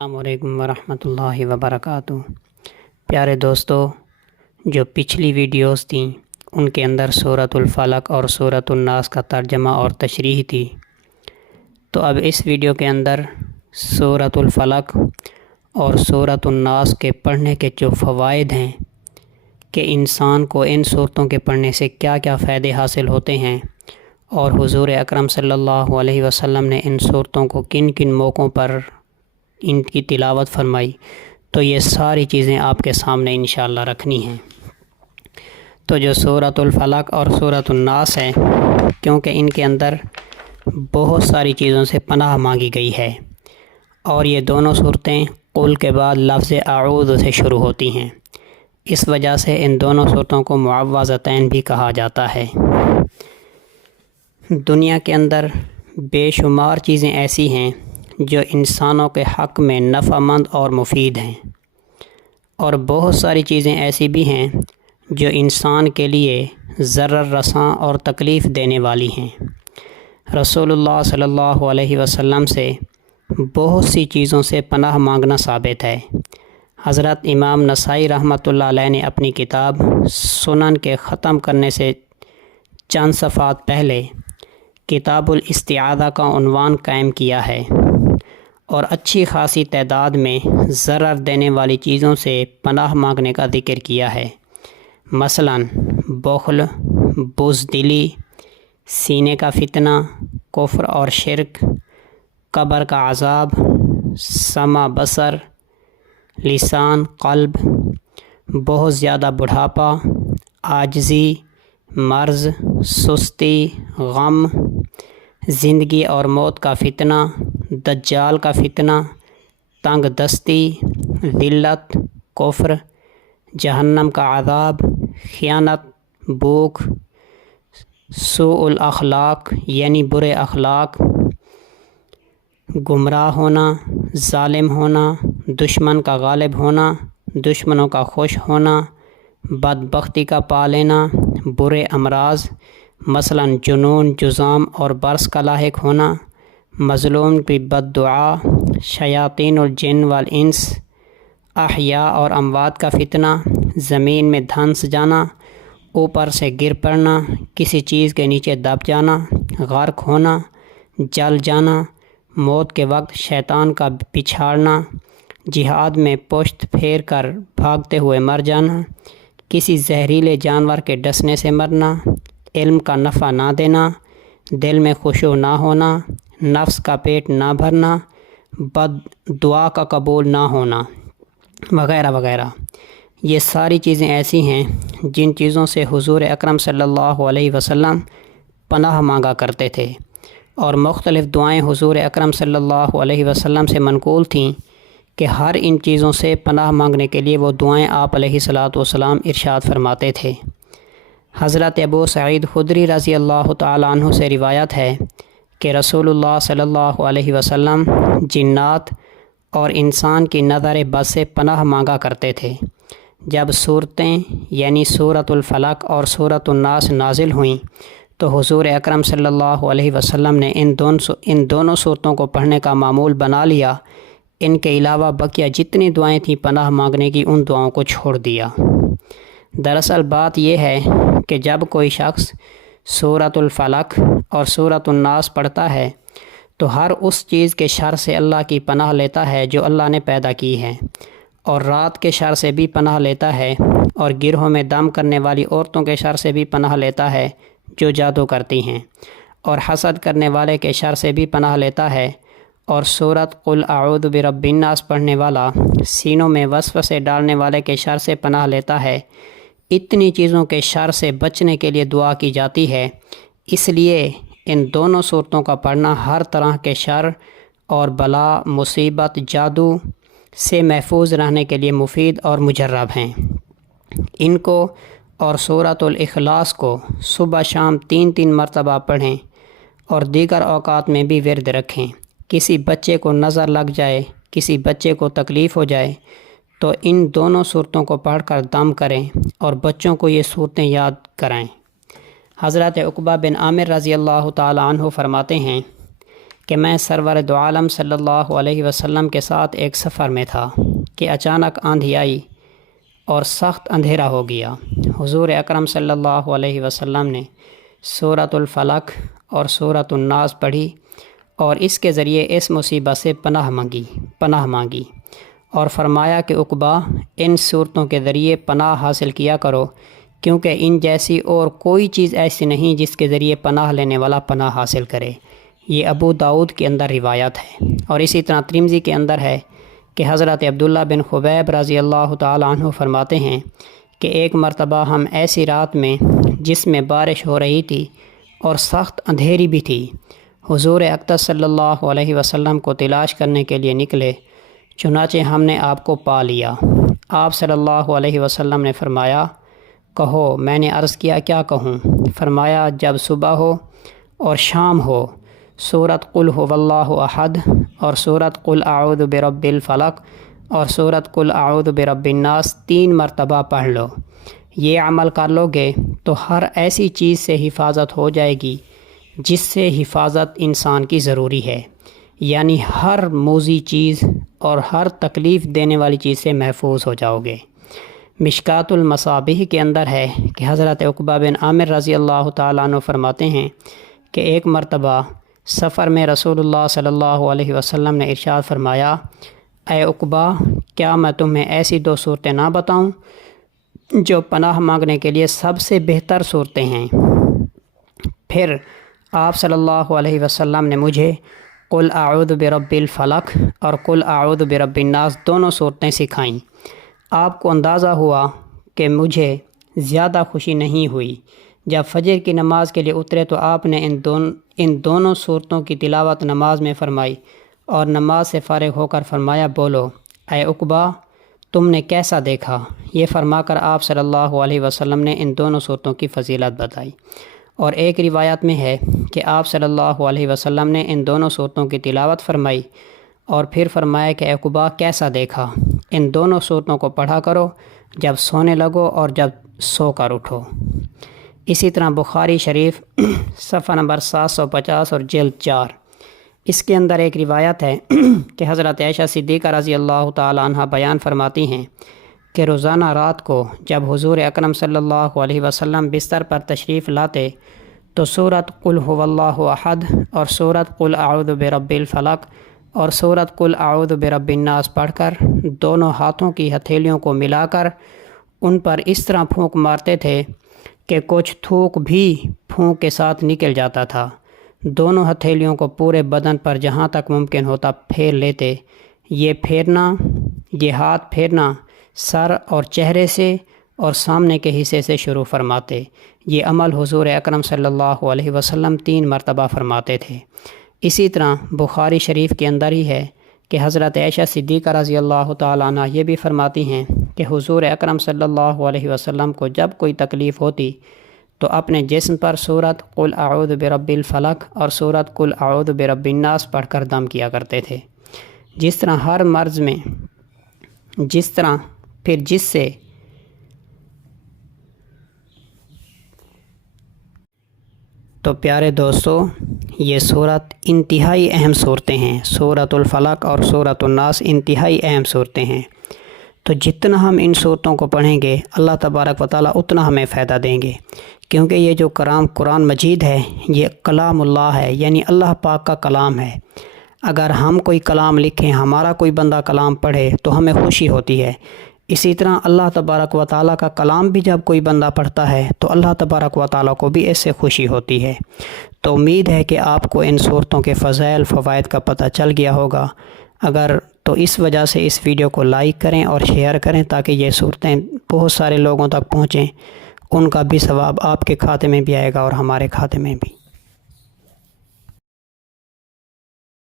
السلام علیکم ورحمۃ اللہ وبرکاتہ۔ پیارے دوستو، جو پچھلی ویڈیوز تھیں ان کے اندر سورۃ الفلق اور سورۃ الناس کا ترجمہ اور تشریح تھی، تو اب اس ویڈیو کے اندر سورۃ الفلق اور سورۃ الناس کے پڑھنے کے جو فوائد ہیں کہ انسان کو ان صورتوں کے پڑھنے سے کیا کیا فائدے حاصل ہوتے ہیں، اور حضور اکرم صلی اللہ علیہ وسلم نے ان صورتوں کو کن کن موقعوں پر ان کی تلاوت فرمائی، تو یہ ساری چیزیں آپ کے سامنے انشاءاللہ رکھنی ہیں۔ تو جو سورۃ الفلق اور سورۃ الناس ہے، کیونکہ ان کے اندر بہت ساری چیزوں سے پناہ مانگی گئی ہے، اور یہ دونوں صورتیں قل کے بعد لفظ اعوذ سے شروع ہوتی ہیں، اس وجہ سے ان دونوں صورتوں کو معوذتین بھی کہا جاتا ہے۔ دنیا کے اندر بے شمار چیزیں ایسی ہیں جو انسانوں کے حق میں نفع مند اور مفید ہیں، اور بہت ساری چیزیں ایسی بھی ہیں جو انسان کے لیے ضرر رساں اور تکلیف دینے والی ہیں۔ رسول اللہ صلی اللہ علیہ وسلم سے بہت سی چیزوں سے پناہ مانگنا ثابت ہے۔ حضرت امام نسائی رحمۃ اللہ علیہ نے اپنی کتاب سنن کے ختم کرنے سے چند صفحات پہلے کتاب الاستعاذہ کا عنوان قائم کیا ہے، اور اچھی خاصی تعداد میں ضرر دینے والی چیزوں سے پناہ مانگنے کا ذکر کیا ہے، مثلاً بخل، بزدلی، سینے کا فتنہ، کفر اور شرک، قبر کا عذاب، سمع بصر، لسان قلب، بہت زیادہ بڑھاپا، عاجزی، مرض، سستی، غم، زندگی اور موت کا فتنہ، دجال کا فتنہ، تنگ دستی، ذلت، کفر، جہنم کا عذاب، خیانت، بھوک، سوء الاخلاق یعنی برے اخلاق، گمراہ ہونا، ظالم ہونا، دشمن کا غالب ہونا، دشمنوں کا خوش ہونا، بدبختی کا پا لینا، برے امراض مثلاً جنون، جذام اور برس کا لاحق ہونا، مظلوم کی بد دعا، شیاطین الجن والانس، احیاء اور اموات کا فتنہ، زمین میں دھنس جانا، اوپر سے گر پڑنا، کسی چیز کے نیچے دب جانا، غرق ہونا، جل جانا، موت کے وقت شیطان کا پچھاڑنا، جہاد میں پشت پھیر کر بھاگتے ہوئے مر جانا، کسی زہریلے جانور کے ڈسنے سے مرنا، علم کا نفع نہ دینا، دل میں خشوع نہ ہونا، نفس کا پیٹ نہ بھرنا، بد دعا کا قبول نہ ہونا، وغیرہ وغیرہ۔ یہ ساری چیزیں ایسی ہیں جن چیزوں سے حضور اکرم صلی اللہ علیہ وسلم پناہ مانگا کرتے تھے، اور مختلف دعائیں حضور اکرم صلی اللہ علیہ وسلم سے منقول تھیں کہ ہر ان چیزوں سے پناہ مانگنے کے لیے وہ دعائیں آپ علیہ الصلاۃ والسلام ارشاد فرماتے تھے۔ حضرت ابو سعید خدری رضی اللہ تعالیٰ عنہ سے روایت ہے کہ رسول اللہ صلی اللہ علیہ وسلم جنات اور انسان کی نظر بد سے پناہ مانگا کرتے تھے۔ جب صورتیں یعنی سورۃ الفلق اور سورۃ الناس نازل ہوئیں تو حضور اکرم صلی اللہ علیہ وسلم نے ان دونوں صورتوں کو پڑھنے کا معمول بنا لیا۔ ان کے علاوہ بقیہ جتنی دعائیں تھیں پناہ مانگنے کی، ان دعاؤں کو چھوڑ دیا۔ دراصل بات یہ ہے کہ جب کوئی شخص سورۃ الفلق اور سورۃ الناس پڑھتا ہے تو ہر اس چیز کے شر سے اللہ کی پناہ لیتا ہے جو اللہ نے پیدا کی ہے، اور رات کے شر سے بھی پناہ لیتا ہے، اور گرہوں میں دم کرنے والی عورتوں کے شر سے بھی پناہ لیتا ہے جو جادو کرتی ہیں، اور حسد کرنے والے کے شر سے بھی پناہ لیتا ہے، اور سورۃ قل اعوذ برب الناس پڑھنے والا سینوں میں وسوسے ڈالنے والے کے شر سے پناہ لیتا ہے۔ اتنی چیزوں کے شر سے بچنے کے لیے دعا کی جاتی ہے، اس لیے ان دونوں صورتوں کا پڑھنا ہر طرح کے شر اور بلا، مصیبت، جادو سے محفوظ رہنے کے لیے مفید اور مجرب ہیں۔ ان کو اور سورۃ الاخلاص کو صبح شام 3 مرتبہ پڑھیں، اور دیگر اوقات میں بھی ورد رکھیں۔ کسی بچے کو نظر لگ جائے، کسی بچے کو تکلیف ہو جائے تو ان دونوں صورتوں کو پڑھ کر دم کریں، اور بچوں کو یہ صورتیں یاد کرائیں۔ حضرت عقبہ بن عامر رضی اللہ تعالی عنہ فرماتے ہیں کہ میں سرور دو عالم صلی اللہ علیہ وسلم کے ساتھ ایک سفر میں تھا کہ اچانک آندھی آئی اور سخت اندھیرا ہو گیا۔ حضور اکرم صلی اللہ علیہ وسلم نے سورۃ الفلق اور سورۃ الناس پڑھی اور اس کے ذریعے اس مصیبت سے پناہ مانگی اور فرمایا کہ عقبہ ان صورتوں کے ذریعے پناہ حاصل کیا کرو، کیونکہ ان جیسی اور کوئی چیز ایسی نہیں جس کے ذریعے پناہ لینے والا پناہ حاصل کرے۔ یہ ابو داؤد کے اندر روایت ہے، اور اسی طرح ترمذی کے اندر ہے کہ حضرت عبداللہ بن خبیب رضی اللہ تعالی عنہ فرماتے ہیں کہ ایک مرتبہ ہم ایسی رات میں جس میں بارش ہو رہی تھی اور سخت اندھیری بھی تھی، حضور اقدس صلی اللہ علیہ وسلم کو تلاش کرنے کے لیے نکلے، چنانچہ ہم نے آپ کو پا لیا۔ آپ صلی اللہ علیہ وسلم نے فرمایا، کہو۔ میں نے عرض کیا، کیا کہوں؟ فرمایا، جب صبح ہو اور شام ہو سورۃ قل هو اللہ احد اور سورۃ قل اعوذ برب الفلق اور سورۃ قل اعوذ برب الناس 3 مرتبہ پڑھ لو۔ یہ عمل کر لو گے تو ہر ایسی چیز سے حفاظت ہو جائے گی جس سے حفاظت انسان کی ضروری ہے، یعنی ہر موذی چیز اور ہر تکلیف دینے والی چیز سے محفوظ ہو جاؤ گے۔ مشکات المصابیح کے اندر ہے کہ حضرت عقبہ بن عامر رضی اللہ تعالیٰ عنہ فرماتے ہیں کہ ایک مرتبہ سفر میں رسول اللہ صلی اللہ علیہ وسلم نے ارشاد فرمایا، اے عقبہ، کیا میں تمہیں ایسی 2 صورتیں نہ بتاؤں جو پناہ مانگنے کے لیے سب سے بہتر صورتیں ہیں؟ پھر آپ صلی اللہ علیہ وسلم نے مجھے قل اعوذ برب الفلق اور قل اعوذ برب الناس دونوں صورتیں سکھائیں۔ آپ کو اندازہ ہوا کہ مجھے زیادہ خوشی نہیں ہوئی۔ جب فجر کی نماز کے لیے اترے تو آپ نے ان دونوں صورتوں کی تلاوت نماز میں فرمائی اور نماز سے فارغ ہو کر فرمایا، بولو اے عقبہ، تم نے کیسا دیکھا؟ یہ فرما کر آپ صلی اللہ علیہ وسلم نے ان دونوں صورتوں کی فضیلت بتائی۔ اور ایک روایت میں ہے کہ آپ صلی اللہ علیہ وسلم نے ان دونوں صورتوں کی تلاوت فرمائی اور پھر فرمایا کہ اے عقبہ، کیسا دیکھا؟ ان دونوں صورتوں کو پڑھا کرو جب سونے لگو اور جب سو کر اٹھو۔ اسی طرح بخاری شریف صفحہ نمبر 750 اور جلد 4، اس کے اندر ایک روایت ہے کہ حضرت عائشہ صدیقہ رضی اللہ تعالی عنہ بیان فرماتی ہیں کہ روزانہ رات کو جب حضور اکرم صلی اللہ علیہ وسلم بستر پر تشریف لاتے تو سورۃ قل هو اللہ احد اور سورۃ قل اعوذ برب الفلق اور سورۃ قل اعوذ برب الناس پڑھ کر دونوں ہاتھوں کی ہتھیلیوں کو ملا کر ان پر اس طرح پھونک مارتے تھے کہ کچھ تھوک بھی پھونک کے ساتھ نکل جاتا تھا۔ دونوں ہتھیلیوں کو پورے بدن پر جہاں تک ممکن ہوتا پھیر لیتے۔ یہ ہاتھ پھیرنا سر اور چہرے سے اور سامنے کے حصے سے شروع فرماتے۔ یہ عمل حضور اکرم صلی اللہ علیہ وسلم 3 مرتبہ فرماتے تھے۔ اسی طرح بخاری شریف کے اندر ہی ہے کہ حضرت عائشہ صدیقہ رضی اللہ تعالیٰ عنہ یہ بھی فرماتی ہیں کہ حضور اکرم صلی اللہ علیہ وسلم کو جب کوئی تکلیف ہوتی تو اپنے جسم پر سورۃ قل اعوذ برب الفلق اور سورۃ قل اعوذ برب الناس پڑھ کر دم کیا کرتے تھے۔ جس طرح ہر مرض میں جس سے تو پیارے دوستو، یہ صورت انتہائی اہم صورتیں ہیں۔ سورۃ الفلق اور سورۃ الناس انتہائی اہم صورتیں ہیں، تو جتنا ہم ان صورتوں کو پڑھیں گے اللہ تبارک و تعالیٰ اتنا ہمیں فائدہ دیں گے، کیونکہ یہ جو قرآن مجید ہے یہ کلام اللہ ہے، یعنی اللہ پاک کا کلام ہے۔ اگر ہم کوئی کلام لکھیں، ہمارا کوئی بندہ کلام پڑھے تو ہمیں خوشی ہوتی ہے۔ اسی طرح اللہ تبارک و تعالیٰ کا کلام بھی جب کوئی بندہ پڑھتا ہے تو اللہ تبارک و تعالیٰ کو بھی اس سے خوشی ہوتی ہے۔ تو امید ہے کہ آپ کو ان صورتوں کے فضائل فوائد کا پتہ چل گیا ہوگا۔ اگر تو اس وجہ سے اس ویڈیو کو لائک کریں اور شیئر کریں تاکہ یہ صورتیں بہت سارے لوگوں تک پہنچیں۔ ان کا بھی ثواب آپ کے کھاتے میں بھی آئے گا اور ہمارے کھاتے میں بھی۔